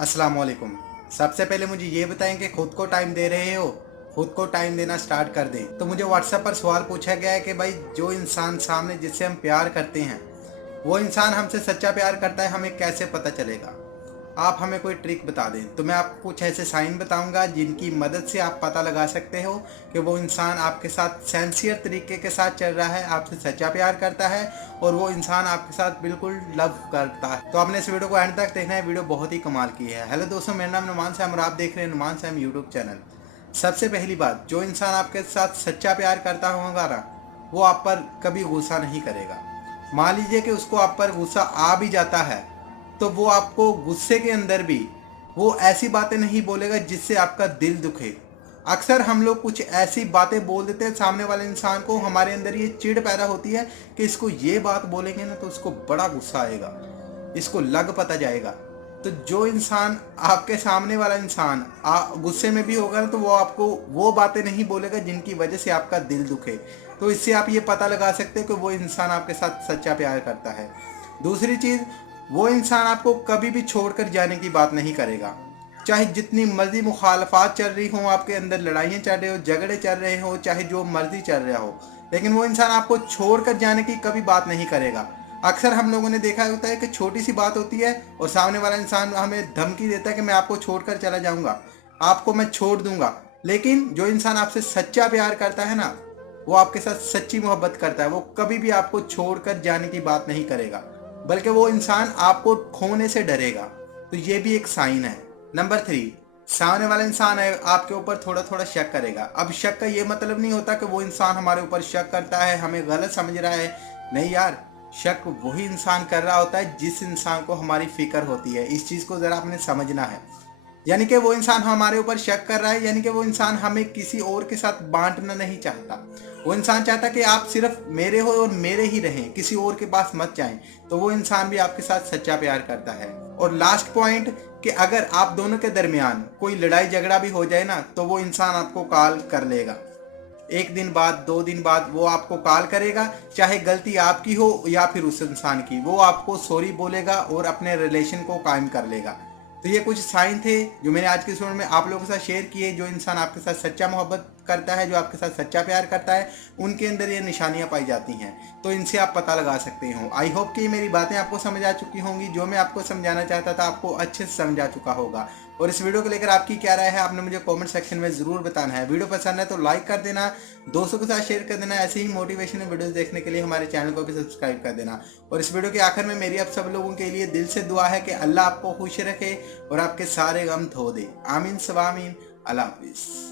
अस्सलाम वालेकुम। सबसे पहले मुझे ये बताएं कि खुद को टाइम दे रहे हो। खुद को टाइम देना स्टार्ट कर दें। तो मुझे व्हाट्सएप पर सवाल पूछा गया है कि भाई जो इंसान सामने जिससे हम प्यार करते हैं वो इंसान हमसे सच्चा प्यार करता है, हमें कैसे पता चलेगा? आप हमें कोई ट्रिक बता दें। तो मैं आपको कुछ ऐसे साइन बताऊंगा जिनकी मदद से आप पता लगा सकते हो कि वो इंसान आपके साथ सेंसियर तरीके के साथ चल रहा है, आपसे सच्चा प्यार करता है और वो इंसान आपके साथ बिल्कुल लव करता है। तो आपने इस वीडियो को एंड तक देखना है, वीडियो बहुत ही कमाल की है। हेलो दोस्तों, मेरा नाम नुमान सैम और आप देख रहे हैं नुमान सैम यूट्यूब चैनल। सबसे पहली बात, जो इंसान आपके साथ सच्चा प्यार करता होगा ना, वो आप पर कभी गुस्सा नहीं करेगा। मान लीजिए कि उसको आप पर गुस्सा आ भी जाता है तो वो आपको गुस्से के अंदर भी वो ऐसी बातें नहीं बोलेगा जिससे आपका दिल दुखे। अक्सर हम लोग कुछ ऐसी बातें बोल देते हैं सामने वाले इंसान को, हमारे अंदर ये चिढ़ पैदा होती है कि इसको ये बात बोलेंगे ना तो उसको बड़ा गुस्सा आएगा, इसको लग पता जाएगा। तो जो इंसान आपके सामने वाला इंसान गुस्से में भी होगा ना तो वो आपको वो बातें नहीं बोलेगा जिनकी वजह से आपका दिल दुखे। तो इससे आप ये पता लगा सकते हो कि वो इंसान आपके साथ सच्चा प्यार करता है। दूसरी चीज, वो इंसान आपको कभी भी छोड़कर जाने की बात नहीं करेगा। चाहे जितनी मर्जी मुखालफात चल रही हो, आपके अंदर लड़ाइयाँ चल रही हो, झगड़े चल रहे हो, चाहे जो मर्जी चल रहा हो, लेकिन वो इंसान आपको छोड़कर जाने की कभी बात नहीं करेगा। अक्सर हम लोगों ने देखा होता है कि छोटी सी बात होती है और सामने वाला इंसान हमें धमकी देता है कि मैं आपको छोड़कर चला जाऊंगा, आपको मैं छोड़ दूंगा। लेकिन जो इंसान आपसे सच्चा प्यार करता है ना, वो आपके साथ सच्ची मोहब्बत करता है, वो कभी भी आपको छोड़कर जाने की बात नहीं करेगा, बल्कि वो इंसान आपको खोने से डरेगा। तो ये भी एक साइन है। नंबर 3, सामने वाला इंसान है आपके ऊपर थोड़ा थोड़ा शक करेगा। अब शक का ये मतलब नहीं होता कि वो इंसान हमारे ऊपर शक करता है, हमें गलत समझ रहा है। नहीं यार, शक वही इंसान कर रहा होता है जिस इंसान को हमारी फिक्र होती है। इस चीज़ को ज़रा आपने समझना है। यानी कि वो इंसान हमारे ऊपर शक कर रहा है, यानी कि वो इंसान हमें किसी और के साथ बांटना नहीं चाहता। वो इंसान चाहता कि आप सिर्फ मेरे हो और मेरे ही रहें, किसी और के पास मत जाएं। तो वो इंसान भी आपके साथ सच्चा प्यार करता है। और लास्ट पॉइंट, कि अगर आप दोनों के दरमियान कोई लड़ाई झगड़ा भी हो जाए ना तो वो इंसान आपको कॉल कर लेगा। एक दिन बाद, 2 दिन बाद वो आपको कॉल करेगा, चाहे गलती आपकी हो या फिर उस इंसान की, वो आपको सॉरी बोलेगा और अपने रिलेशन को कायम कर लेगा। तो ये कुछ साइन थे जो मैंने आज के इस वीडियो में आप लोगों के साथ शेयर किए। जो इंसान आपके साथ सच्चा मोहब्बत करता है, जो आपके साथ सच्चा प्यार करता है, उनके अंदर ये निशानियां पाई जाती हैं। तो इनसे आप पता लगा सकते हो। आई होप कि मेरी बातें आपको समझ आ चुकी होंगी। जो मैं आपको समझाना चाहता था आपको अच्छे से समझ आ चुका होगा। और इस वीडियो को लेकर आपकी क्या राय है आपने मुझे कमेंट सेक्शन में ज़रूर बताना है। वीडियो पसंद है तो लाइक कर देना, दोस्तों के साथ शेयर कर देना। ऐसे ही मोटिवेशनल वीडियोस देखने के लिए हमारे चैनल को भी सब्सक्राइब कर देना। और इस वीडियो के आखिर में मेरी आप सब लोगों के लिए दिल से दुआ है कि अल्लाह आपको खुश रखे और आपके सारे गम धो दे। आमीन सवामीन। अल्लाह हाफिज़।